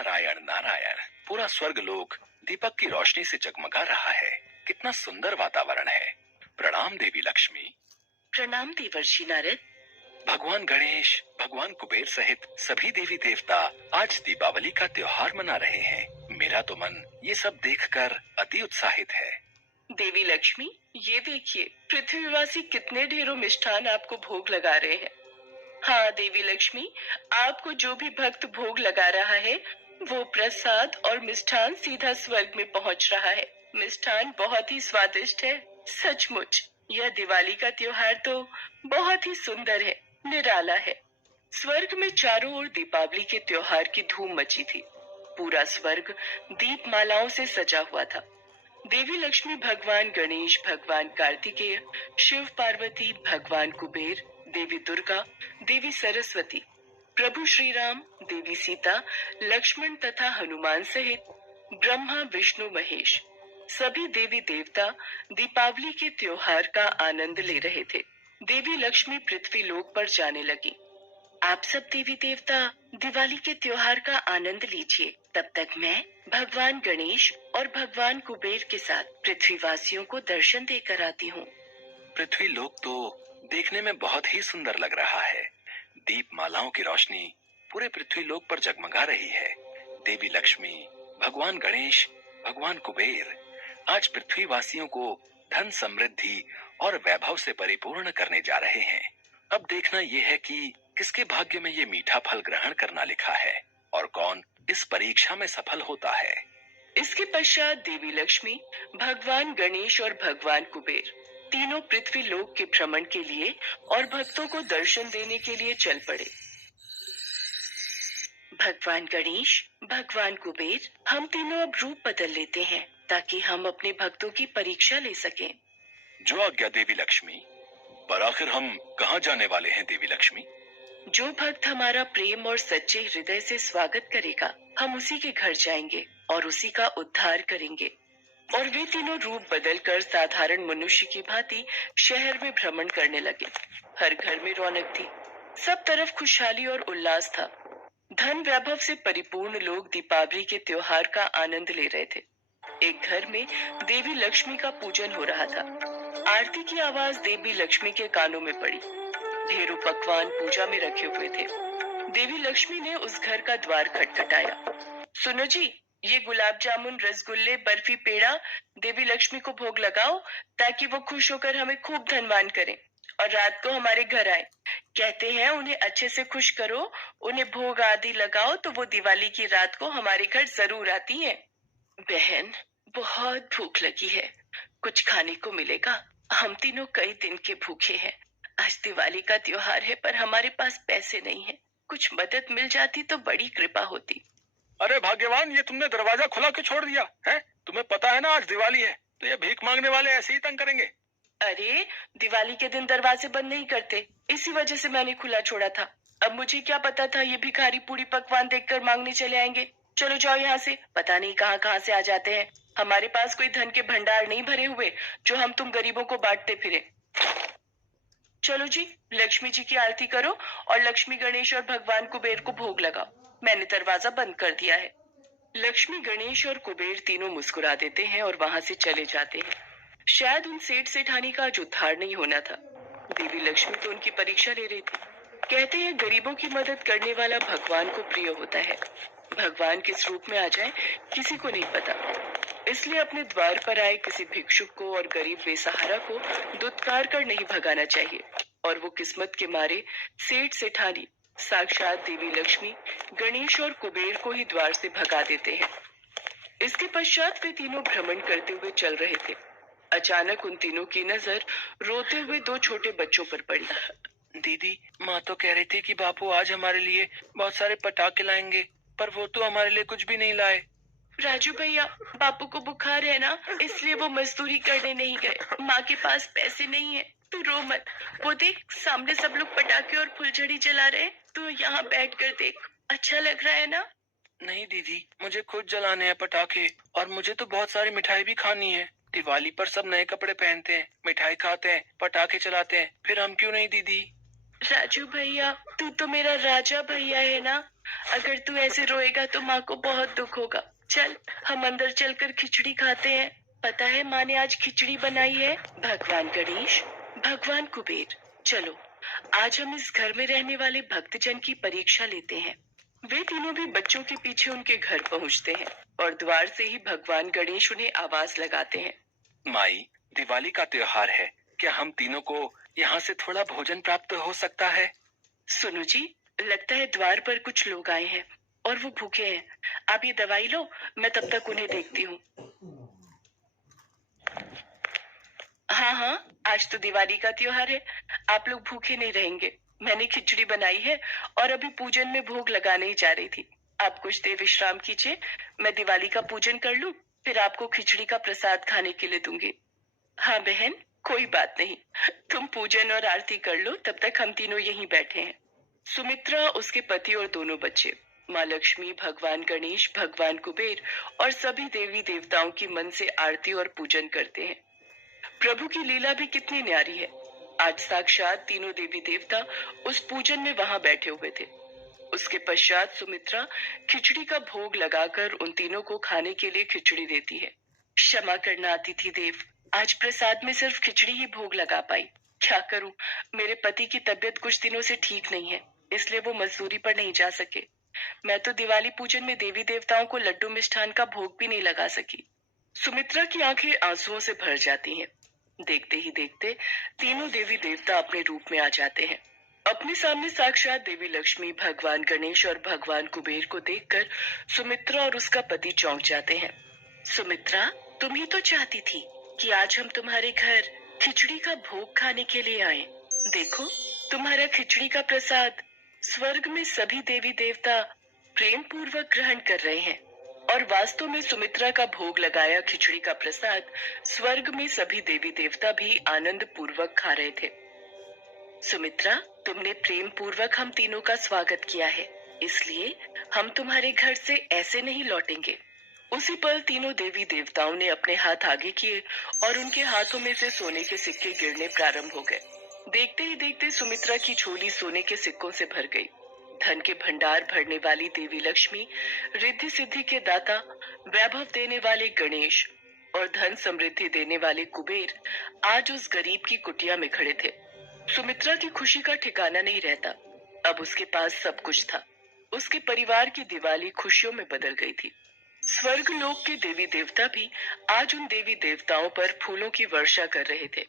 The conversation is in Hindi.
नारायण नारायण। पूरा स्वर्ग लोक दीपक की रोशनी से जगमगा रहा है। कितना सुंदर वातावरण है। प्रणाम देवी लक्ष्मी। प्रणाम देवर्षि नारद। भगवान गणेश, भगवान कुबेर सहित सभी देवी देवता आज दीपावली का त्योहार मना रहे हैं। मेरा तो मन ये सब देखकर अति उत्साहित है। देवी लक्ष्मी, ये देखिए पृथ्वीवासी कितने ढेरों मिष्ठान आपको भोग लगा रहे हैं। हाँ देवी लक्ष्मी, आपको जो भी भक्त भोग लगा रहा है वो प्रसाद और मिष्ठान सीधा स्वर्ग में पहुंच रहा है। मिष्ठान बहुत ही स्वादिष्ट है। सचमुच यह दिवाली का त्योहार तो बहुत ही सुंदर है, निराला है। स्वर्ग में चारों ओर दीपावली के त्योहार की धूम मची थी। पूरा स्वर्ग दीपमालाओं से सजा हुआ था। देवी लक्ष्मी, भगवान गणेश, भगवान कार्तिकेय, शिव पार्वती, भगवान कुबेर, देवी दुर्गा, देवी सरस्वती, प्रभु श्री राम, देवी सीता, लक्ष्मण तथा हनुमान सहित ब्रह्मा विष्णु महेश सभी देवी देवता दीपावली के त्योहार का आनंद ले रहे थे। देवी लक्ष्मी पृथ्वी लोक पर जाने लगी। आप सब देवी देवता दिवाली के त्योहार का आनंद लीजिए। तब तक मैं भगवान गणेश और भगवान कुबेर के साथ पृथ्वीवासियों को दर्शन देकर आती हूँ। पृथ्वी लोक तो देखने में बहुत ही सुंदर लग रहा है। दीपमालाओं की रोशनी पूरे पृथ्वी लोक पर जगमगा रही है। देवी लक्ष्मी, भगवान गणेश, भगवान कुबेर आज पृथ्वीवासियों को धन, समृद्धि और वैभव से परिपूर्ण करने जा रहे हैं। अब देखना यह है कि किसके भाग्य में ये मीठा फल ग्रहण करना लिखा है और कौन इस परीक्षा में सफल होता है। इसके पश्चात देवी लक्ष्मी, भगवान गणेश और भगवान कुबेर तीनों पृथ्वी लोक के भ्रमण के लिए और भक्तों को दर्शन देने के लिए चल पड़े। भगवान गणेश, भगवान कुबेर, हम तीनों अब रूप बदल लेते हैं ताकि हम अपने भक्तों की परीक्षा ले सकें। जो आज्ञा देवी लक्ष्मी। पर आखिर हम कहाँ जाने वाले हैं देवी लक्ष्मी? जो भक्त हमारा प्रेम और सच्चे हृदय से स्वागत करेगा, हम उसी के घर जाएंगे और उसी का उद्धार करेंगे। और वे तीनों रूप बदलकर साधारण मनुष्य की भांति शहर में भ्रमण करने लगे। हर घर में रौनक थी, सब तरफ खुशहाली और उल्लास था। धन वैभव से परिपूर्ण लोग दीपावली के त्योहार का आनंद ले रहे थे। एक घर में देवी लक्ष्मी का पूजन हो रहा था। आरती की आवाज देवी लक्ष्मी के कानों में पड़ी। ढेरों पकवान पूजा में रखे हुए थे। देवी लक्ष्मी ने उस घर का द्वार खटखटाया। सुनो जी, ये गुलाब जामुन, रसगुल्ले, बर्फी, पेड़ा देवी लक्ष्मी को भोग लगाओ ताकि वो खुश होकर हमें खूब धनवान करें और रात को हमारे घर आए। कहते हैं उन्हें अच्छे से खुश करो, उन्हें भोग आदि लगाओ तो वो दिवाली की रात को हमारे घर जरूर आती हैं। बहन, बहुत भूख लगी है, कुछ खाने को मिलेगा? हम तीनों कई दिन के भूखे हैं। आज दिवाली का त्योहार है पर हमारे पास पैसे नहीं है। कुछ मदद मिल जाती तो बड़ी कृपा होती। अरे भाग्यवान, ये तुमने दरवाजा खुला क्यों छोड़ दिया है? तुम्हें पता है ना आज दिवाली है, तो ये भीख मांगने वाले ऐसे ही तंग करेंगे। अरे, दिवाली के दिन दरवाजे बंद नहीं करते, इसी वजह से मैंने खुला छोड़ा था। अब मुझे क्या पता था ये भिखारी पूरी पकवान देखकर मांगने चले आएंगे। चलो जाओ यहाँ से, पता नहीं कहाँ कहाँ से आ जाते हैं। हमारे पास कोई धन के भंडार नहीं भरे हुए जो हम तुम गरीबों को बांटते फिरे। चलो जी, लक्ष्मी जी की आरती करो और लक्ष्मी गणेश और भगवान कुबेर को भोग लगाओ। मैंने दरवाजा बंद कर दिया है। लक्ष्मी, गणेश और कुबेर तीनों मुस्कुरा देते हैं और वहाँ से चले जाते हैं। शायद उन सेठ सेठानी का आज उद्धार नहीं होना था। देवी लक्ष्मी तो उनकी परीक्षा ले रही थी। कहते हैं गरीबों की मदद करने वाला भगवान को प्रिय होता है। भगवान किस रूप में आ जाए किसी को नहीं पता, इसलिए अपने द्वार पर आए किसी भिक्षुक को और गरीब बेसहारा को दुत्कार कर नहीं भगाना चाहिए। और वो किस्मत के मारे सेठ सेठानी साक्षात देवी लक्ष्मी, गणेश और कुबेर को ही द्वार से भगा देते हैं। इसके पश्चात वे तीनों भ्रमण करते हुए चल रहे थे। अचानक उन तीनों की नजर रोते हुए दो छोटे बच्चों पर पड़ी। दीदी, माँ तो कह रही थी कि बापू आज हमारे लिए बहुत सारे पटाखे लाएंगे, पर वो तो हमारे लिए कुछ भी नहीं लाए। राजू भैया, बापू को बुखार है ना, इसलिए वो मजदूरी करने नहीं गए। माँ के पास पैसे नहीं है, तू रो मत। वो देख, सामने सब लोग पटाखे और फुलझड़ी जला रहे हैं, तू यहाँ बैठ कर देख, अच्छा लग रहा है ना? नहीं दीदी, मुझे खुद जलाने हैं पटाखे और मुझे तो बहुत सारी मिठाई भी खानी है। दिवाली पर सब नए कपड़े पहनते हैं, मिठाई खाते हैं, पटाखे चलाते हैं, फिर हम क्यों नहीं दीदी? राजू भैया, तू तो मेरा राजा भैया है ना। अगर तू ऐसे रोएगा तो माँ को बहुत दुख होगा। चल, हम अंदर चलकर खिचड़ी खाते हैं। पता है माँ ने आज खिचड़ी बनाई है। भगवान गणेश, भगवान कुबेर, चलो आज हम इस घर में रहने वाले भक्तजन की परीक्षा लेते हैं। वे तीनों भी बच्चों के पीछे उनके घर पहुंचते हैं और द्वार से ही भगवान गणेश उन्हें आवाज लगाते हैं। माई, दिवाली का त्योहार है, क्या हम तीनों को यहाँ से थोड़ा भोजन प्राप्त हो सकता है? सुनो जी, लगता है द्वार पर कुछ लोग आए हैं और वो भूखे हैं। आप ये दवाई लो, मैं तब तक उन्हें देखती हूँ। हाँ हाँ, आज तो दिवाली का त्योहार है। आप लोग भूखे नहीं रहेंगे। मैंने खिचड़ी बनाई है और अभी पूजन में भोग लगाने ही जा रही थी। आप कुछ देर विश्राम कीजिए, मैं दिवाली का पूजन कर लूं, फिर आपको खिचड़ी का प्रसाद खाने के लिए दूंगी। हाँ बहन, कोई बात नहीं। तुम पूजन और आरती कर लो, तब तक हम तीनों यहीं बैठे हैं। सुमित्रा, उसके पति और दोनों बच्चे, माँ लक्ष्मी, भगवान गणेश, भगवान कुबेर और सभी देवी देवताओं की मन से आरती और पूजन करते हैं। प्रभु की लीला भी कितनी न्यारी है। आज साक्षात तीनों देवी देवता उस पूजन में वहां बैठे हुए थे। उसके पश्चात सुमित्रा खिचड़ी का भोग लगाकर उन तीनों को खाने के लिए खिचड़ी देती है। क्षमा करना अतिथि देव, आज प्रसाद में सिर्फ खिचड़ी ही भोग लगा पाई। क्या करूं, मेरे पति की तबीयत कुछ दिनों से ठीक नहीं है, इसलिए वो मजदूरी पर नहीं जा सके। मैं तो दिवाली पूजन में देवी देवताओं को लड्डू मिष्ठान का भोग भी नहीं लगा सकी। सुमित्रा की आंखें आंसुओं से भर जाती हैं। देखते ही देखते तीनों देवी देवता अपने रूप में आ जाते हैं। अपने सामने साक्षात देवी लक्ष्मी, भगवान गणेश और भगवान कुबेर को देखकर सुमित्रा और उसका पति चौंक जाते हैं। सुमित्रा, तुम ही तो चाहती थी कि आज हम तुम्हारे घर खिचड़ी का भोग खाने के लिए आए। देखो, तुम्हारा खिचड़ी का प्रसाद स्वर्ग में सभी देवी देवता प्रेम पूर्वक ग्रहण कर रहे हैं। और वास्तव में सुमित्रा का भोग लगाया खिचड़ी का प्रसाद स्वर्ग में सभी देवी देवता भी आनंद पूर्वक खा रहे थे। सुमित्रा, तुमने प्रेम पूर्वक हम तीनों का स्वागत किया है, इसलिए हम तुम्हारे घर से ऐसे नहीं लौटेंगे। उसी पल तीनों देवी देवताओं ने अपने हाथ आगे किए और उनके हाथों में से सोने के सिक्के गिरने प्रारंभ हो गए। देखते ही देखते सुमित्रा की झोली सोने के सिक्कों से भर गई। धन के भंडार भरने वाली देवी लक्ष्मी, रिद्धि सिद्धि के दाता, वैभव देने वाले गणेश और धन समृद्धि देने वाले कुबेर आज उस गरीब की कुटिया में खड़े थे। सुमित्रा की खुशी का ठिकाना नहीं रहता। अब उसके पास सब कुछ था। उसके परिवार की दिवाली खुशियों में बदल गई थी। स्वर्ग लोक के देवी देवता भी आज उन देवी देवताओं पर फूलों की वर्षा कर रहे थे।